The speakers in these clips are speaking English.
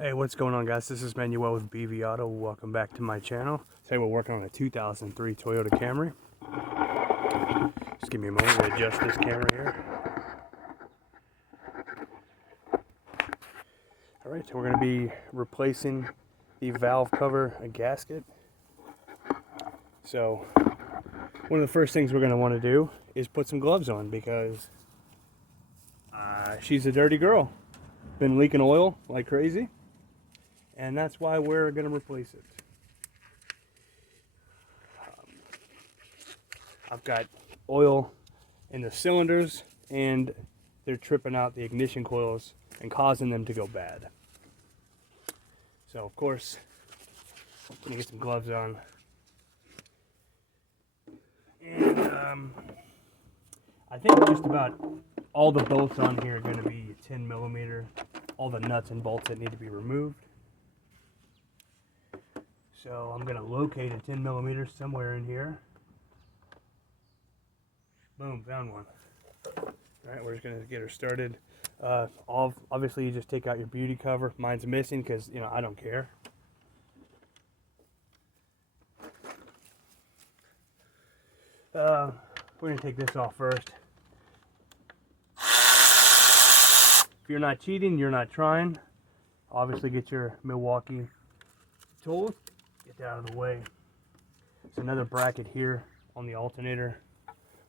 Hey, what's going on, guys? This is Manuel with BV Auto. Welcome back to my channel. Today we're working on a 2003 Toyota Camry. Just give me a moment to adjust this camera here. Alright, so we're going to be replacing the valve cover gasket. So, one of the first things we're going to want to do is put some gloves on because she's a dirty girl. Been leaking oil like crazy. And that's why we're going to replace it. I've got oil in the cylinders and they're tripping out the ignition coils and causing them to go bad. So of course, I'm going to get some gloves on. And I think just about all the bolts on here are going to be 10 millimeter. All the nuts and bolts that need to be removed. So I'm going to locate a 10 millimeter somewhere in here. Boom, found one. Alright, we're just going to get her started. Obviously, you just take out your beauty cover. Mine's missing because, I don't care. We're going to take this off first. If you're not cheating, you're not trying. Obviously, get your Milwaukee tools. Get that out of the way. There's another bracket here on the alternator.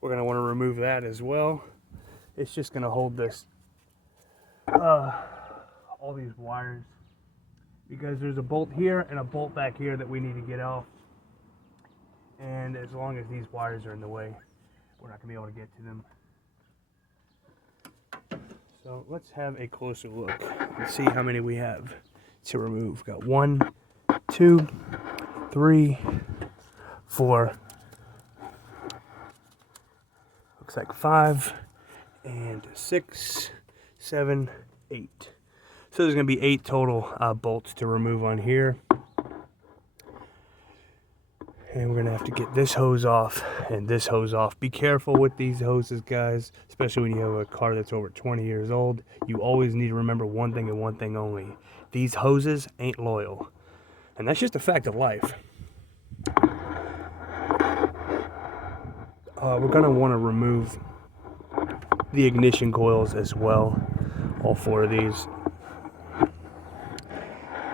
We're going to want to remove that as well. It's just going to hold this, all these wires, because there's a bolt here and a bolt back here that we need to get off. And as long as these wires are in the way, we're not going to be able to get to them. So let's have a closer look and see how many we have to remove. We've got 1, 2, 3, 4. Looks like 5 and 6, 7, 8. So there's going to be 8 total bolts to remove on here. And we're going to have to get this hose off and this hose off. Be careful with these hoses, guys, especially when you have a car that's over 20 years old. You always need to remember one thing and one thing only. These hoses ain't loyal. And that's just a fact of life. We're going to want to remove the ignition coils as well. All 4 of these.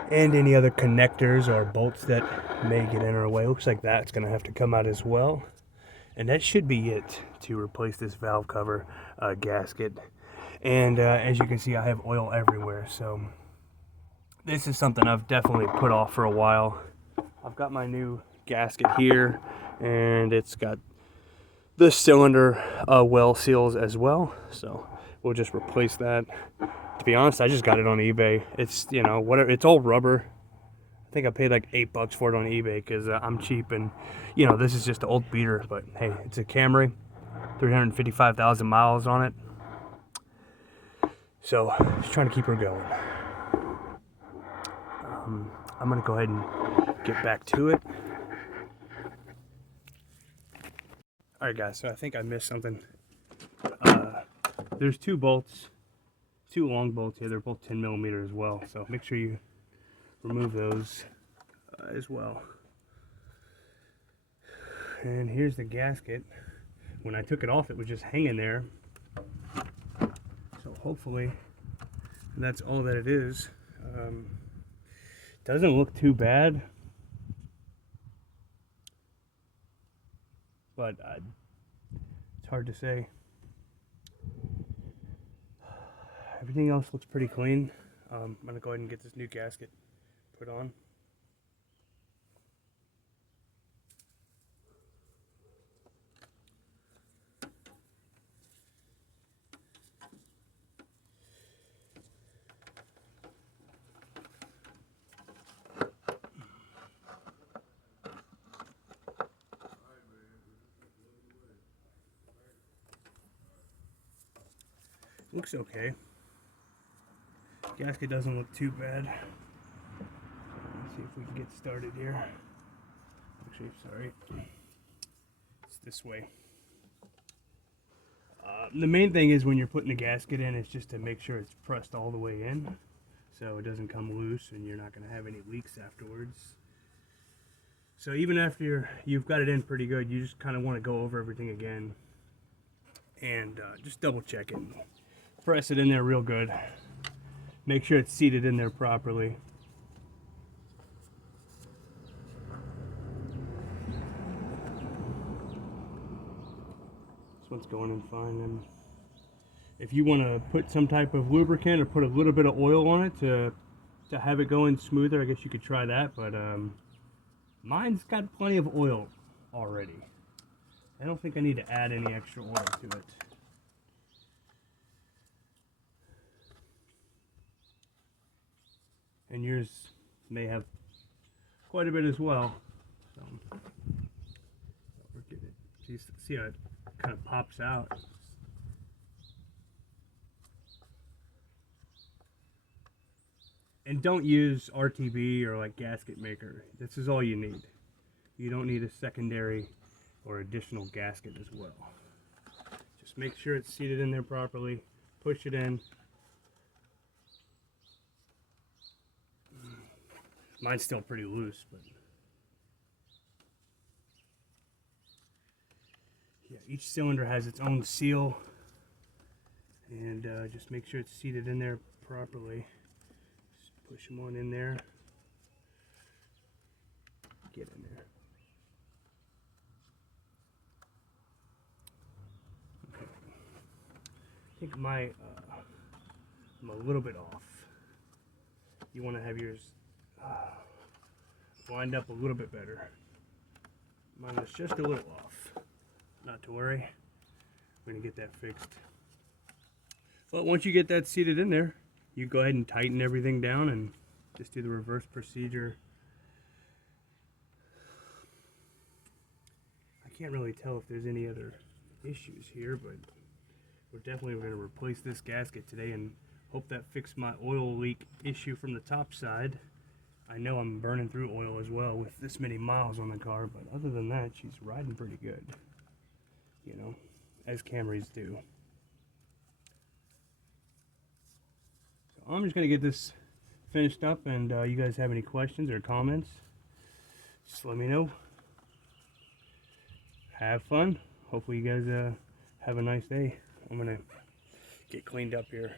And any other connectors or bolts that may get in our way. Looks like that's going to have to come out as well. And that should be it to replace this valve cover gasket. And as you can see, I have oil everywhere. So this is something I've definitely put off for a while. I've got my new gasket here, and it's got the cylinder well seals as well. So we'll just replace that. To be honest, I just got it on eBay. It's, whatever. It's all rubber. I think I paid like $8 for it on eBay because I'm cheap, and this is just an old beater. But hey, it's a Camry, 355,000 miles on it. So just trying to keep her going. I'm gonna go ahead and get back to it. All right, guys. So I think I missed something. There's 2 bolts. 2 long bolts here. They're both 10 millimeter as well. So make sure you remove those as well. And here's the gasket. When I took it off, it was just hanging there. So hopefully that's all that it is. Doesn't look too bad. But it's hard to say. Everything else looks pretty clean. I'm going to go ahead and get this new gasket put on. Looks okay. Gasket doesn't look too bad. Let's see if we can get started here. Actually, sorry. It's this way. The main thing is when you're putting the gasket in is just to make sure it's pressed all the way in. so it doesn't come loose and you're not going to have any leaks afterwards. So even after you've got it in pretty good, you just kind of want to go over everything again and just double check it. Press it in there real good. Make sure it's seated in there properly. This one's going in fine. And if you want to put some type of lubricant or put a little bit of oil on it to have it go in smoother, I guess you could try that, but mine's got plenty of oil already. I don't think I need to add any extra oil to it. And yours may have quite a bit as well. So we're getting it. See how it kind of pops out. And don't use RTB or like gasket maker. This is all you need. You don't need a secondary or additional gasket as well. Just make sure it's seated in there properly. Push it in. Mine's still pretty loose, but yeah, each cylinder has its own seal, and just make sure it's seated in there properly. Just push them on in there. Get in there. Okay. I think I'm a little bit off. You want to have yours lined up a little bit better. Mine was just a little off. Not to worry. We're going to get that fixed. But once you get that seated in there, you go ahead and tighten everything down and just do the reverse procedure. I can't really tell if there's any other issues here, but we're definitely going to replace this gasket today and hope that fixed my oil leak issue from the top side. I know I'm burning through oil as well with this many miles on the car, but other than that, she's riding pretty good, you know, as Camrys do. So I'm just going to get this finished up, and you guys have any questions or comments, just let me know. Have fun. Hopefully you guys have a nice day. I'm going to get cleaned up here.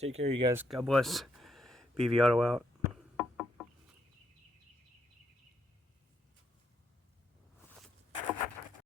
Take care, you guys. God bless. BV Auto out.